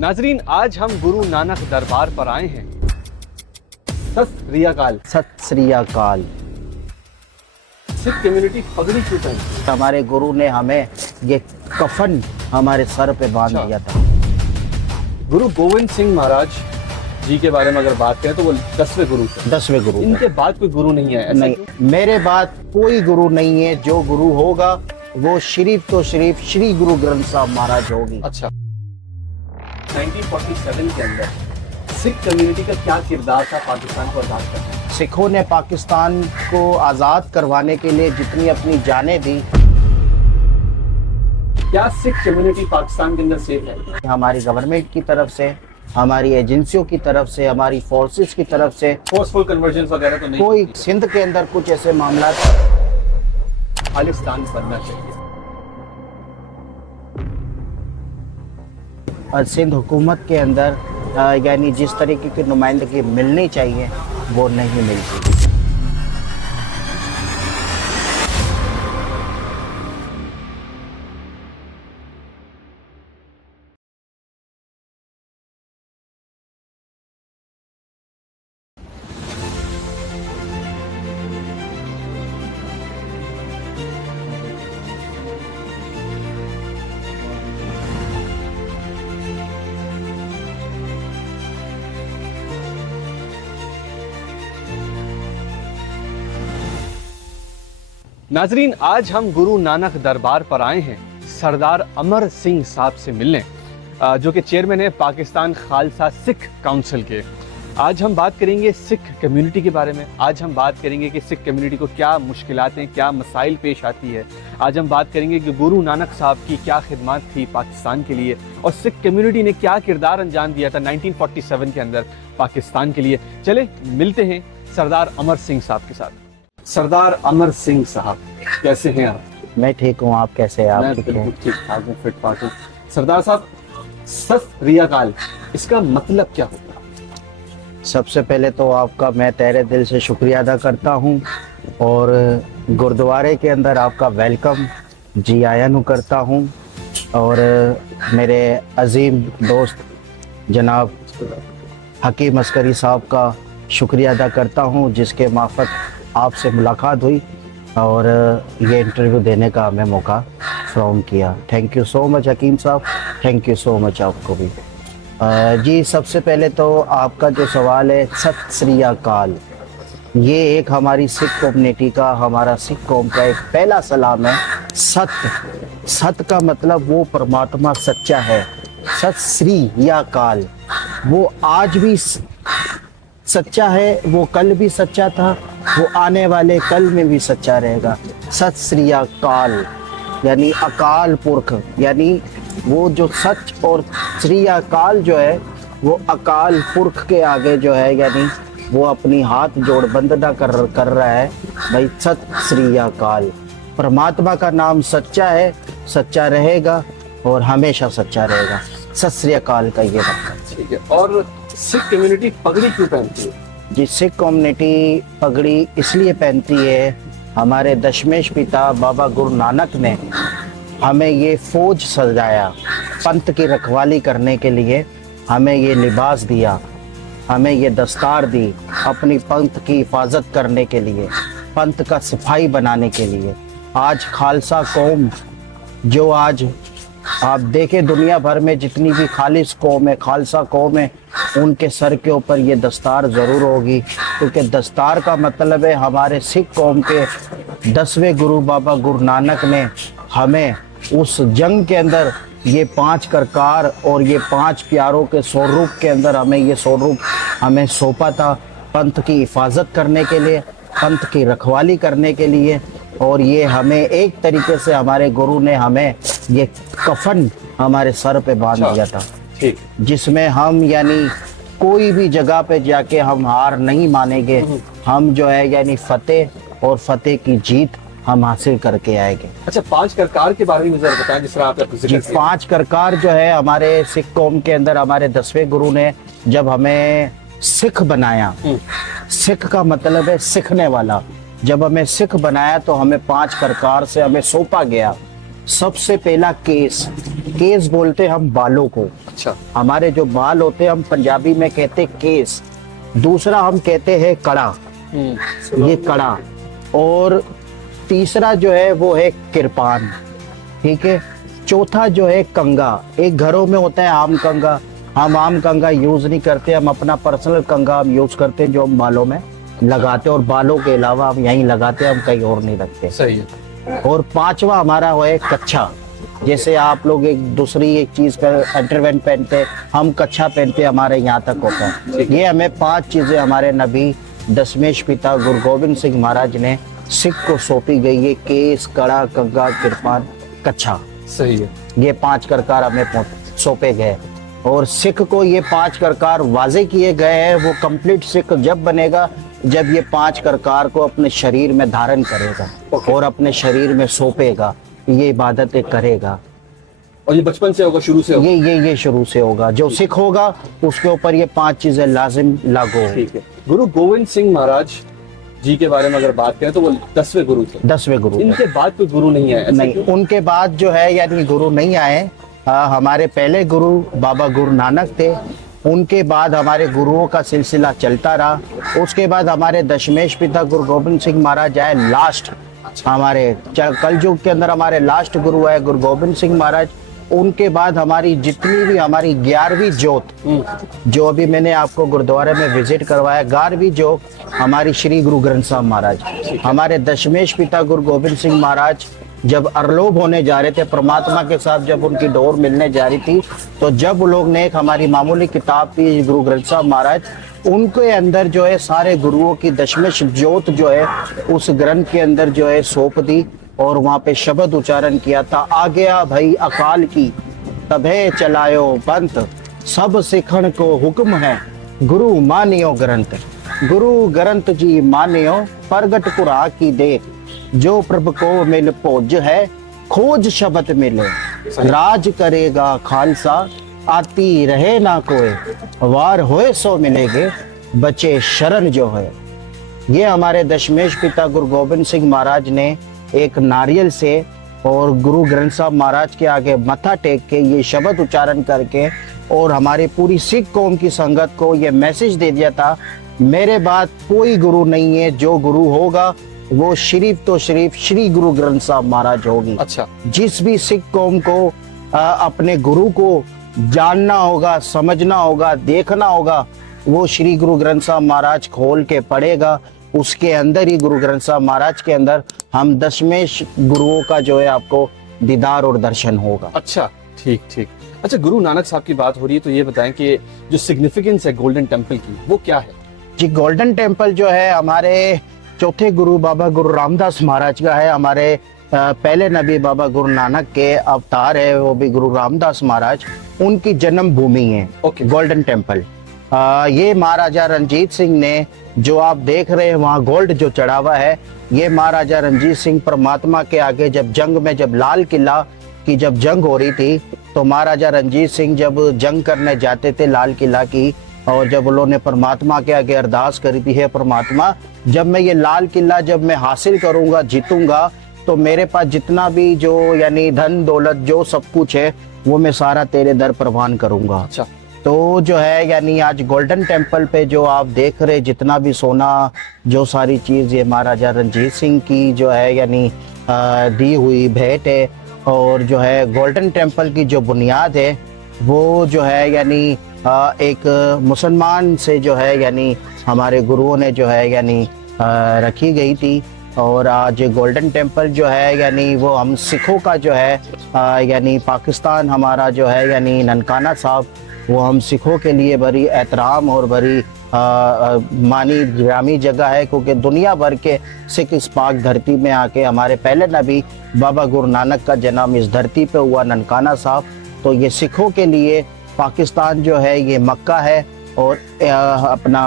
नाजरीन, आज हम गुरु नानक दरबार पर आए हैं। सत श्री अकाल। सत श्री अकाल। सिख कम्युनिटी पगड़ी क्यों पहनती है? हमारे गुरु ने हमें ये कफन हमारे सर पे बांध दिया था। गुरु गोविंद सिंह महाराज जी के बारे में अगर बात करें तो वो 10वें गुरु थे। 10वें गुरु। इनके बाद कोई गुरु नहीं है? नहीं, मेरे बाद कोई गुरु नहीं है। जो गुरु होगा वो शरीफ तो शरीफ श्री गुरु ग्रंथ साहब महाराज होगी। अच्छा, 1947 के अंदर सिख कम्युनिटी का क्या किरदार था पाकिस्तान को आजाद करने में? सिखों ने पाकिस्तान को आजाद करवाने के लिए जितनी अपनी जानें दी। क्या सिख कम्युनिटी पाकिस्तान के अंदर सेफ है? हमारी गवर्नमेंट की तरफ से, हमारी एजेंसियों की तरफ से, हमारी फोर्सेस की तरफ से फोर्सफुल कन्वर्जन वगैरह तो नहीं? कोई सिंध के अंदर कुछ ऐसे मामला खालिस्तान बनना चाहिए और सिंध हुकूमत के अंदर यानी जिस तरीके की नुमाइंदगी मिलनी चाहिए वो नहीं मिलती। नाजरीन, आज हम गुरु नानक दरबार पर आए हैं सरदार अमर सिंह साहब से मिलने, जो कि चेयरमैन है पाकिस्तान खालसा सिख काउंसिल के। आज हम बात करेंगे सिख कम्युनिटी के बारे में। आज हम बात करेंगे कि सिख कम्युनिटी को क्या मुश्किलातें, क्या मसाइल पेश आती है। आज हम बात करेंगे कि गुरु नानक साहब की क्या खिदमत थी पाकिस्तान के लिए और सिख कम्युनिटी ने क्या किरदार अंजाम दिया था 1947 के अंदर पाकिस्तान के लिए। चले मिलते हैं सरदार अमर सिंह साहब के साथ। सरदार अमर सिंह साहब, कैसे हैं आप? मैं ठीक हूँ, आप कैसे हैं? मैं बिल्कुल ठीक ठाक हूँ, फिट फाट हूँ। सरदार साहब, सत श्री अकाल इसका मतलब क्या होता है? सबसे पहले तो आपका मैं तहे दिल से शुक्रिया अदा करता हूँ और गुरुद्वारे के अंदर आपका वेलकम जी आयन करता हूँ और मेरे अजीम दोस्त जनाब हकीम अस्करी साहब का शुक्रिया अदा करता हूँ जिसके मार्फत आपसे मुलाकात हुई और ये इंटरव्यू देने का हमें मौका फ्राहम किया। थैंक यू सो मच हकीम साहब, थैंक यू सो मच आपको भी। जी, सबसे पहले तो आपका जो सवाल है सत श्री अकाल, ये एक हमारी सिख कम्युनिटी का, हमारा सिख कौम का एक पहला सलाम है। सत का मतलब वो परमात्मा सच्चा है। सत श्री या काल, वो आज भी सच्चा है, वो कल भी सच्चा था, वो आने वाले कल में भी सच्चा रहेगा। सत श्री अकाल यानी अकाल पुरख, यानी वो जो सच और श्री अकाल जो है वो अकाल पुरख के आगे जो है, यानी वो अपनी हाथ जोड़ वंदना कर रहा है भाई सत श्री अकाल। परमात्मा का नाम सच्चा है, सच्चा रहेगा और हमेशा सच्चा रहेगा। सत श्री अकाल का ये मतलब। ठीक है। और सिख कम्युनिटी पगड़ी क्यों पहनती है? जी, सिख कम्युनिटी पगड़ी इसलिए पहनती है, हमारे दशमेश पिता बाबा गुरु नानक ने हमें ये फौज सजाया, पंथ की रखवाली करने के लिए हमें ये लिबास दिया, हमें ये दस्तार दी, अपनी पंथ की हिफाजत करने के लिए, पंथ का सिपाही बनाने के लिए। आज खालसा कौम जो आज आप देखें दुनिया भर में जितनी भी खालिस कौम है, खालसा कौम है, उनके सर के ऊपर ये दस्तार ज़रूर होगी, क्योंकि दस्तार का मतलब है हमारे सिख कौम के 10वें गुरु बाबा गुरु नानक ने हमें उस जंग के अंदर ये 5 करकार और ये 5 प्यारों के स्वरूप के अंदर हमें ये स्वरूप हमें सौंपा था, पंथ की हिफाजत करने के लिए, पंथ की रखवाली करने के लिए। और ये हमें एक तरीके से हमारे गुरु ने हमें ये कफन हमारे सर पे बांध दिया था, ठीक, जिसमें हम यानी कोई भी जगह पे जाके हम हार नहीं मानेंगे। हम जो है यानी फतेह और फतेह की जीत हम हासिल करके आएंगे। अच्छा, 5 करकार के बारे में मुझे बताएं, जिस तरह आपने जी, 5 करकार जो है हमारे सिख कौम के अंदर हमारे 10वें गुरु ने जब हमें सिख बनाया, सिख का मतलब है सीखने वाला, जब हमें सिख बनाया तो हमें 5 प्रकार से हमें सौंपा गया। सबसे पहला केस, केस बोलते हम बालों को। अच्छा। हमारे जो बाल होते हैं हम पंजाबी में कहते केस। दूसरा हम कहते हैं कड़ा, ये कड़ा। और तीसरा जो है वो है किरपान, ठीक है। चौथा जो है कंगा, एक घरों में होता है आम कंगा, हम आम कंगा यूज नहीं करते, हम अपना पर्सनल कंगा हम यूज करते हैं जो हम बालों में लगाते हैं, और बालों के अलावा हम यहीं लगाते हैं, हम कहीं और नहीं रखते। सही है। और पांचवा हमारा है कच्छा, जैसे आप लोग एक दूसरी एक चीज का अंडरवेयर पहनते, हम कच्छा पहनते, हमारे यहाँ तक होता है। ये हमें 5 चीजें हमारे नबी दशमेश पिता गुरु गोविंद सिंह महाराज ने सिख को सौंपी गई है, केस, कड़ा, कंगा, किरपान, कच्छा। सही है। ये 5 करकार हमें सौंपे गए, और सिख को ये 5 करकार वाजे किए गए हैं। वो कंप्लीट सिख जब बनेगा जब ये 5 करकार को अपने शरीर में धारण करेगा और अपने शरीर में सौंपेगा, ये इबादतें करेगा। और ये बचपन से होगा, शुरू से होगा? ये शुरू से होगा। जो सिख होगा उसके ऊपर ये 5 चीजें लाजिम लागू होगी। ठीक है। गुरु गोविंद सिंह महाराज जी के बारे में अगर बात करें तो वो 10वें गुरु थे। 10वें गुरु थे। इनके बाद कोई गुरु नहीं आया? नहीं, उनके बाद जो है यानी गुरु नहीं आए। हमारे पहले गुरु बाबा गुरु नानक थे, उनके बाद हमारे गुरुओं का सिलसिला चलता रहा। उसके बाद हमारे दशमेश पिता गुरु गोविंद सिंह महाराज आए लास्ट, हमारे कलयुग के अंदर हमारे लास्ट गुरु है गुरु गोविंद सिंह महाराज। उनके बाद हमारी जितनी भी हमारी 11वीं जोत, जो अभी मैंने आपको गुरुद्वारे में विजिट करवाया, 11वीं जोत हमारी श्री गुरु ग्रंथ साहब महाराज। हमारे दशमेश पिता गुरु गोविंद सिंह महाराज जब अरलोभ होने जा रहे थे परमात्मा के साथ, जब उनकी डोर मिलने जा रही थी, तो जब लोग ने एक हमारी मामूली किताब थी गुरु ग्रंथ साहब महाराज, उनके अंदर जो है सारे गुरुओं की दशमेश जोत जो है उस ग्रंथ के अंदर जो है सौंप दी, और वहां पे शब्द उच्चारण किया था, आ गया भाई अकाल की तबे चलायो पंथ, सब सिखण को हुक्म है गुरु मानियो ग्रंथ। गुरु ग्रंथ जी मानियो प्रगट कुरा की देख, जो प्रभु को मिल भोज है खोज शब्द मिले, राज करेगा खालसा आती रहे ना कोई, वार होए सो मिलेगे बचे शरण जो है। ये हमारे दशमेश पिता गुरु गोविंद सिंह महाराज ने एक नारियल से और गुरु ग्रंथ साहब महाराज के आगे मत्था टेक के ये शब्द उच्चारण करके और हमारी पूरी सिख कौम की संगत को ये मैसेज दे दिया था, मेरे बाद कोई गुरु नहीं है, जो गुरु होगा वो शरीफ तो शरीफ श्री गुरु ग्रंथ साहब महाराज होगी। अच्छा। जिस भी सिख कौम को अपने गुरु को जानना होगा, समझना होगा, देखना होगा, वो श्री गुरु ग्रंथ साहब महाराज खोल के पढ़ेगा। उसके अंदर ही गुरु ग्रंथ साहब महाराज के अंदर हम दशमेश गुरुओं का जो है आपको दीदार और दर्शन होगा। अच्छा, ठीक ठीक। अच्छा, गुरु नानक साहब की बात हो रही है तो ये बताएं कि जो सिग्निफिकेंस है गोल्डन टेम्पल की वो क्या है? जी, गोल्डन टेम्पल जो है हमारे चौथे गुरु बाबा गुरु रामदास महाराज का है। हमारे पहले नबी बाबा गुरु नानक के अवतार है, वो भी गुरु रामदास महाराज, उनकी जन्म भूमि है। गोल्डन टेम्पल ये महाराजा रंजीत सिंह ने, जो आप देख रहे हैं वहाँ गोल्ड जो चढ़ा हुआ है, ये महाराजा रंजीत सिंह परमात्मा के आगे जब जंग में, जब लाल किला की जब जंग हो रही थी, तो महाराजा रंजीत सिंह जब जंग करने जाते थे लाल किला की, और जब उन्होंने परमात्मा के आगे अरदास करी थी, है परमात्मा, जब मैं ये लाल किला जब मैं हासिल करूंगा, जीतूंगा, तो मेरे पास जितना भी जो यानी धन दौलत जो सब कुछ है वो मैं सारा तेरे दर प्रवान करूंगा। अच्छा। तो जो है यानी आज गोल्डन टेम्पल पे जो आप देख रहे जितना भी सोना, जो सारी चीज़, ये महाराजा रंजीत सिंह की जो है यानी दी हुई भेंट है। और जो है गोल्डन टेम्पल की जो बुनियाद है वो जो है यानी एक मुसलमान से जो है यानी हमारे गुरुओं ने जो है यानी रखी गई थी। और आज गोल्डन टेम्पल जो है यानी वो हम सिखों का जो है यानी पाकिस्तान हमारा जो है यानी ननकाना साहब, वो हम सिखों के लिए बड़ी एहतराम और बड़ी मानी ग्रामी जगह है, क्योंकि दुनिया भर के सिख इस पाक धरती में आके, हमारे पहले नबी बाबा गुरु नानक का जन्म इस धरती पे हुआ ननकाना साहब। तो ये सिखों के लिए पाकिस्तान जो है ये मक्का है, और अपना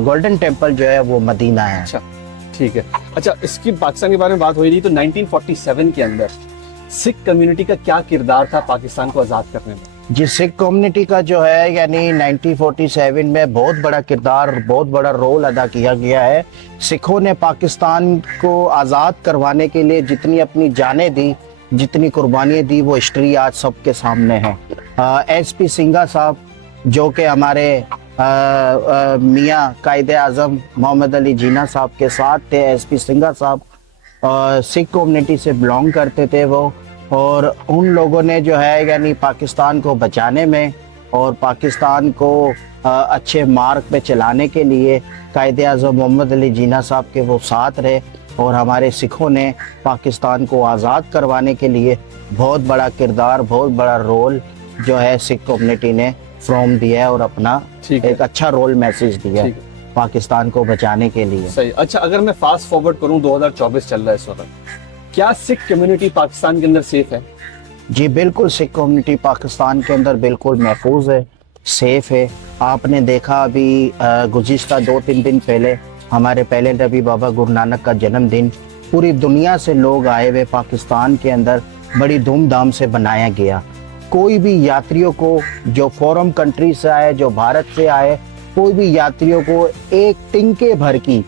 गोल्डन टेम्पल जो है वो मदीना है। अच्छा, ठीक है। अच्छा, इसकी पाकिस्तान के बारे में बात हो रही थी तो 1947 के अंदर सिख कम्युनिटी का क्या किरदार था पाकिस्तान को आज़ाद करने में? जी, सिख कम्युनिटी का जो है यानी 1947 में बहुत बड़ा किरदार, बहुत बड़ा रोल अदा किया गया है। सिखों ने पाकिस्तान को आज़ाद करवाने के लिए जितनी अपनी जानें दी, जितनी कुर्बानियाँ दी वो हिस्ट्री आज सबके सामने है। एसपी सिंघा साहब जो कि हमारे मियाँ कायदे आज़म मोहम्मद अली जिन्ना साहब के साथ थे। एसपी सिंघा साहब सिख कम्युनिटी से बिलोंग करते थे वो, और उन लोगों ने जो है यानी पाकिस्तान को बचाने में और पाकिस्तान को अच्छे मार्ग पे चलाने के लिए कायदे आज़म मोहम्मद अली जिन्ना साहब के वो साथ रहे, और हमारे सिखों ने पाकिस्तान को आज़ाद करवाने के लिए बहुत बड़ा किरदार, बहुत बड़ा रोल जो है सिख कम्युनिटी ने फ्रॉम दिया है, और अपना एक अच्छा रोल मैसेज दिया है पाकिस्तान को बचाने के लिए। सही। अच्छा, अगर मैं फास्ट फॉरवर्ड करूं, 2024 चल रहा है इस वक्त, क्या सिख कम्युनिटी पाकिस्तान के अंदर सेफ है? जी बिल्कुल, सिख कम्युनिटी पाकिस्तान के अंदर बिल्कुल महफूज है, सेफ है। आपने देखा अभी गुज़िश्ता 2-3 दिन पहले हमारे पहले नबी बाबा गुरु नानक का जन्मदिन पूरी दुनिया से लोग आए हुए पाकिस्तान के अंदर बड़ी धूमधाम से बनाया गया। कोई भी यात्रियों को जो फॉरेन कंट्री से आए, जो भारत से आए, कोई भी यात्रियों को एक टिंके भर की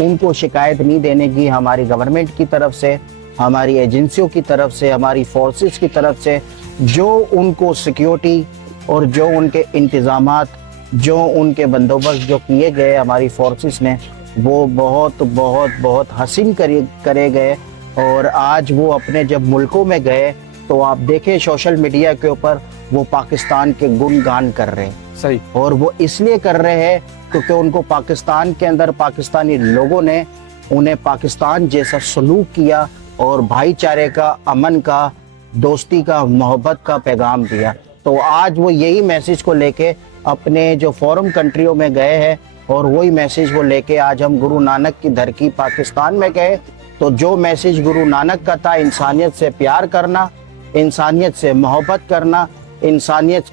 उनको शिकायत नहीं देने की हमारी गवर्नमेंट की तरफ से, हमारी एजेंसियों की तरफ से, हमारी फोर्सेस की तरफ से जो उनको सिक्योरिटी और जो उनके इंतज़ामात, जो उनके बंदोबस्त जो किए गए हमारी फोर्सेस ने, वो बहुत बहुत बहुत हसीन करे गए। और आज वो अपने जब मुल्कों में गए तो आप देखें सोशल मीडिया के ऊपर वो पाकिस्तान के गुणगान कर रहे हैं। सही। और वो इसलिए कर रहे हैं क्योंकि उनको पाकिस्तान के अंदर पाकिस्तानी लोगों ने उन्हें पाकिस्तान जैसा सलूक किया और भाईचारे का, अमन का, दोस्ती का, मोहब्बत का पैगाम दिया। तो आज वो यही मैसेज को लेके अपने जो फॉरेन कंट्रियों में गए हैं, और वही मैसेज वो लेके आज हम गुरु नानक की धरती पाकिस्तान में गए। तो जो मैसेज गुरु नानक का था, इंसानियत से प्यार करना, इंसानियत से मोहब्बत करना, इंसानियत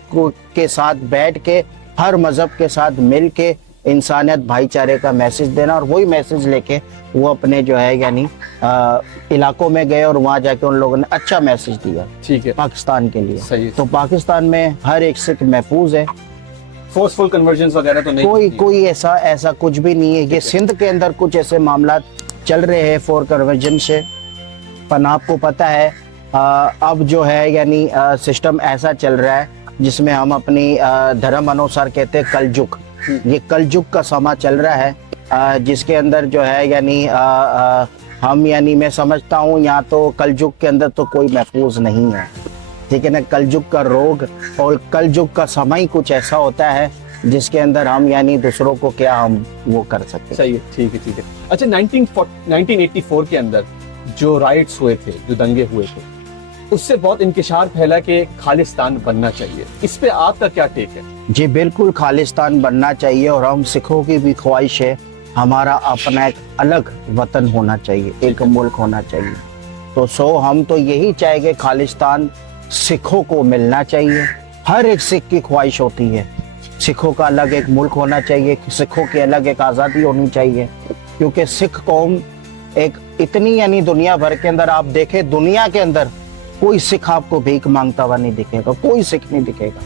के साथ बैठ के, हर मज़हब के साथ मिल के इंसानियत भाईचारे का मैसेज देना, और वही मैसेज लेके वो अपने जो है यानी इलाकों में गए और वहाँ जाके उन लोगों ने अच्छा मैसेज दिया। ठीक है, पाकिस्तान के लिए। सही। तो पाकिस्तान में हर एक सिख महफूज है, फोर्सफुल कन्वर्जन्स वगैरह तो नहीं? कोई ऐसा कुछ भी नहीं है। ये सिंध के अंदर कुछ ऐसे मामला चल रहे हैं फॉर कन्वर्जन से, पर आपको पता है अब जो है यानी सिस्टम ऐसा चल रहा है जिसमें हम अपनी धर्म अनुसार कहते हैं कलयुग। ये कलयुग का समा चल रहा है जिसके अंदर जो है यानी हम यानी मैं समझता हूँ यहाँ तो कलयुग के अंदर तो कोई महफूज नहीं है, ठीक है ना। कलयुग का रोग और कलयुग का समय कुछ ऐसा होता है जिसके अंदर हम यानी दूसरों को क्या हम वो कर सकते हैं। सही है, ठीक है, ठीक है। अच्छा, 1984 के अंदर जो राइट्स हुए थे, जो दंगे हुए थे, उससे बहुत इंकिशार फैला कि खालिस्तान बनना चाहिए। इस पे आपका क्या टेक है? जी बिल्कुल, खालिस्तान बनना चाहिए, और हम सिखों की भी ख्वाहिश है हमारा अपना एक अलग वतन होना चाहिए, एक मुल्क होना चाहिए। तो हम तो यही चाहेंगे खालिस्तान सिखों को मिलना चाहिए। हर एक सिख की ख्वाहिश होती है सिखों का अलग एक मुल्क होना चाहिए, सिखों की अलग एक आज़ादी होनी चाहिए, क्योंकि सिख कौम एक इतनी यानी दुनिया भर के अंदर आप देखें, दुनिया के अंदर कोई सिख आपको भीख मांगता हुआ नहीं दिखेगा, कोई सिख नहीं दिखेगा,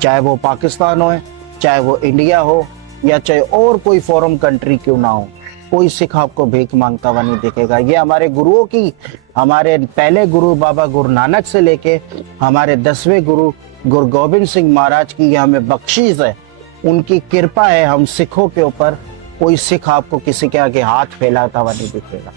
चाहे वो पाकिस्तान हो, चाहे वो इंडिया हो, या चाहे और कोई फॉरेन कंट्री क्यों ना हो, कोई सिख आपको भीख मांगता हुआ नहीं दिखेगा। ये हमारे गुरुओं की, हमारे पहले गुरु बाबा गुरु नानक से लेके हमारे 10वें गुरु गुरु गोविंद सिंह महाराज की हमें बख्शीश है, उनकी कृपा है हम सिखों के ऊपर। कोई सिख आपको किसी के आगे हाथ फैलाता हुआ नहीं दिखेगा।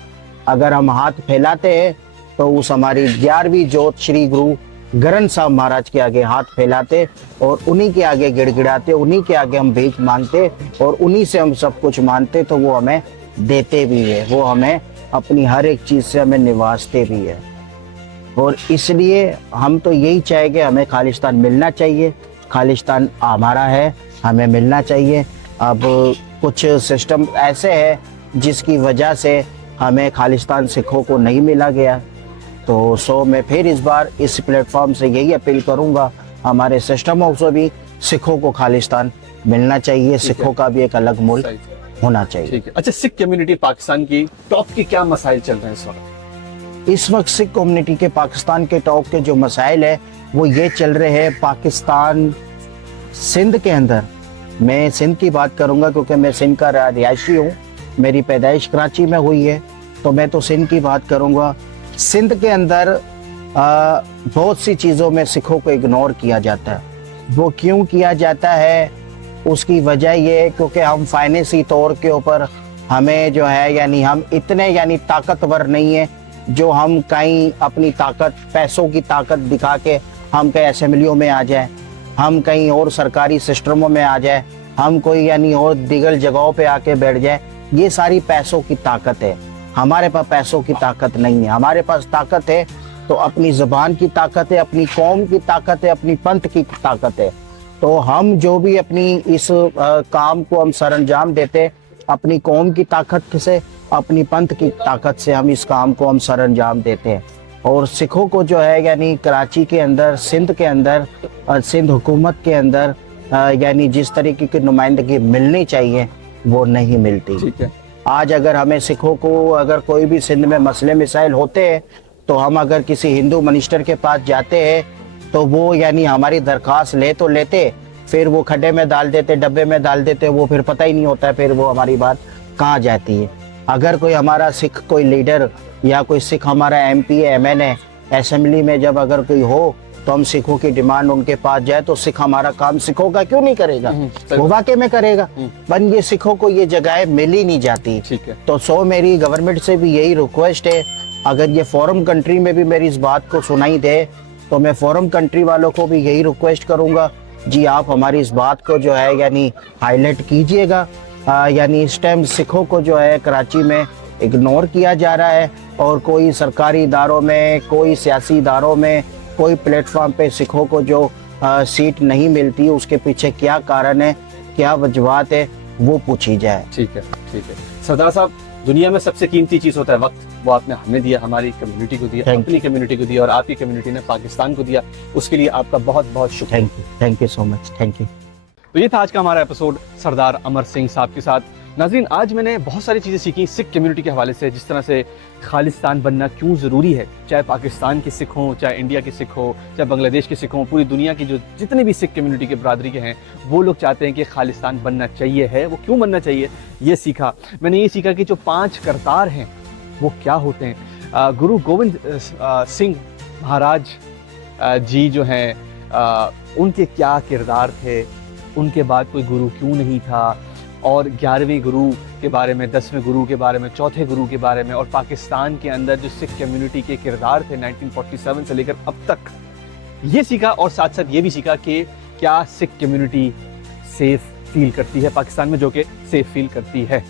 अगर हम हाथ फैलाते हैं तो उस हमारी 11वीं जोत श्री गुरु ग्रंथ साहब महाराज के आगे हाथ फैलाते और उन्हीं के आगे गिड़गिड़ाते, उन्हीं के आगे हम भीख मांगते और उन्हीं से हम सब कुछ मानते, तो वो हमें देते भी है, वो हमें अपनी हर एक चीज़ से हमें निवाजते भी है। और इसलिए हम तो यही चाहेंगे हमें खालिस्तान मिलना चाहिए, खालिस्तान हमारा है, हमें मिलना चाहिए। अब कुछ सिस्टम ऐसे है जिसकी वजह से हमें खालिस्तान सिखों को नहीं मिला गया, तो मैं फिर इस बार इस प्लेटफॉर्म से यही अपील करूंगा हमारे सिस्टमों से भी सिखों को खालिस्तान मिलना चाहिए, सिखों का भी एक अलग मुल्क होना चाहिए। ठीक है। अच्छा, सिख कम्युनिटी पाकिस्तान की टॉप के क्या मसाइल चल रहे हैं इस वक्त? इस वक्त सिख कम्युनिटी के पाकिस्तान के टॉप के जो मसाइल है वो ये चल रहे हैं पाकिस्तान सिंध के अंदर। मैं सिंध की बात करूंगा क्योंकि मैं सिंध का रिहायशी हूँ, मेरी पैदाइश कराची में हुई है, तो मैं तो सिंध की बात करूंगा। सिंध के अंदर बहुत सी चीज़ों में सिखों को इग्नोर किया जाता है। वो क्यों किया जाता है, उसकी वजह ये है क्योंकि हम फाइनेंसी तौर के ऊपर हमें जो है यानी हम इतने यानी ताकतवर नहीं है जो हम कहीं अपनी ताकत, पैसों की ताकत दिखा के हम कहीं असेंबलियों में आ जाए, हम कहीं और सरकारी सिस्टमों में आ जाए, हम कोई यानी और दिगल जगहों पे आके बैठ जाए। ये सारी पैसों की ताकत है। हमारे पास पैसों की ताकत नहीं है। हमारे पास ताकत है तो अपनी ज़बान की ताकत है, अपनी कौम की ताकत है, अपनी पंथ की ताकत है। तो हम जो भी अपनी इस काम को हम सरअंजाम देते, अपनी कौम की ताकत से, अपनी पंथ की ताकत से हम इस काम को हम सरअंजाम देते हैं। और सिखों को जो है यानी कराची के अंदर, सिंध के अंदर, सिंध हुकूमत के अंदर यानी जिस तरीके की नुमाइंदगी मिलनी चाहिए वो नहीं मिलती। ठीक है। आज अगर हमें सिखों को अगर कोई भी सिंध में मसले मिसाइल होते हैं तो हम अगर किसी हिंदू मिनिस्टर के पास जाते हैं तो वो यानी हमारी दरख्वास्त ले तो लेते, फिर वो खड्डे में डाल देते, डब्बे में डाल देते, वो फिर पता ही नहीं होता है फिर वो हमारी बात कहाँ जाती है। अगर कोई हमारा सिख कोई लीडर या कोई सिख हमारा MP है, MN असेंबली में जब अगर कोई हो तो हम सिखों की डिमांड उनके पास जाए तो सिख हमारा काम सिखों का क्यों नहीं करेगा, वो वाकई में करेगा। पर ये सिखों को ये जगह मिल ही नहीं जाती। ठीक है। तो मेरी गवर्नमेंट से भी यही रिक्वेस्ट है, अगर ये फॉरेन कंट्री में भी मेरी इस बात को सुनाई दे तो मैं फॉरेन कंट्री वालों को भी यही रिक्वेस्ट करूंगा, जी आप हमारी इस बात को जो है यानी हाईलाइट कीजिएगा। यानी इस टाइम सिखों को जो है कराची में इग्नोर किया जा रहा है और कोई सरकारी इदारों में, कोई सियासी इदारों में, कोई प्लेटफॉर्म पे सिखों को जो सीट नहीं मिलती, उसके पीछे क्या कारण है, क्या वजूहात है, वो पूछी जाए। ठीक है, ठीक है। सरदार साहब, दुनिया में सबसे कीमती चीज़ होता है वक्त। वो आपने हमें दिया, हमारी कम्युनिटी को दिया, अपनी कम्युनिटी को दिया और आपकी कम्युनिटी ने पाकिस्तान को दिया। उसके लिए आपका बहुत बहुत शुक्रिया। Thank you so much, thank you. तो ये था आज का हमारा एपिसोड सरदार अमर सिंह साहब के साथ। नाज़रीन, आज मैंने बहुत सारी चीज़ें सीखी सिख कम्युनिटी के हवाले से, जिस तरह से खालिस्तान बनना क्यों ज़रूरी है, चाहे पाकिस्तान के सिख हों, चाहे इंडिया के सिख हों, चाहे बांग्लादेश के सिख हों, पूरी दुनिया की जो जितने भी सिख कम्युनिटी के बरादरी के हैं वो लोग चाहते हैं कि खालिस्तान बनना चाहिए है। वो क्यों बनना चाहिए ये सीखा। मैंने ये सीखा कि जो 5 करतार हैं वो क्या होते हैं। गुरु गोविंद सिंह महाराज जी जो हैं, उनके क्या किरदार थे, उनके बाद कोई गुरु क्यों नहीं था, और 11वें गुरु के बारे में, 10वें गुरु के बारे में, चौथे गुरु के बारे में, और पाकिस्तान के अंदर जो सिख कम्युनिटी के किरदार थे 1947 से लेकर अब तक, ये सीखा। और साथ साथ ये भी सीखा कि क्या सिख कम्युनिटी सेफ फील करती है पाकिस्तान में, जो कि सेफ फील करती है।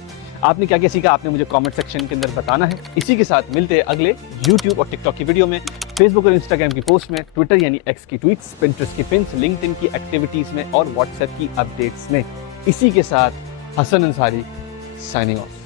आपने क्या क्या सीखा, आपने मुझे कमेंट सेक्शन के अंदर बताना है। इसी के साथ मिलते हैं अगले YouTube और TikTok की वीडियो में, Facebook और Instagram की पोस्ट में, Twitter यानी X की ट्वीट्स, Pinterest की पिन्स, LinkedIn की एक्टिविटीज़ में और WhatsApp की अपडेट्स में। इसी के साथ हसन अंसारी साइनिंग ऑफ।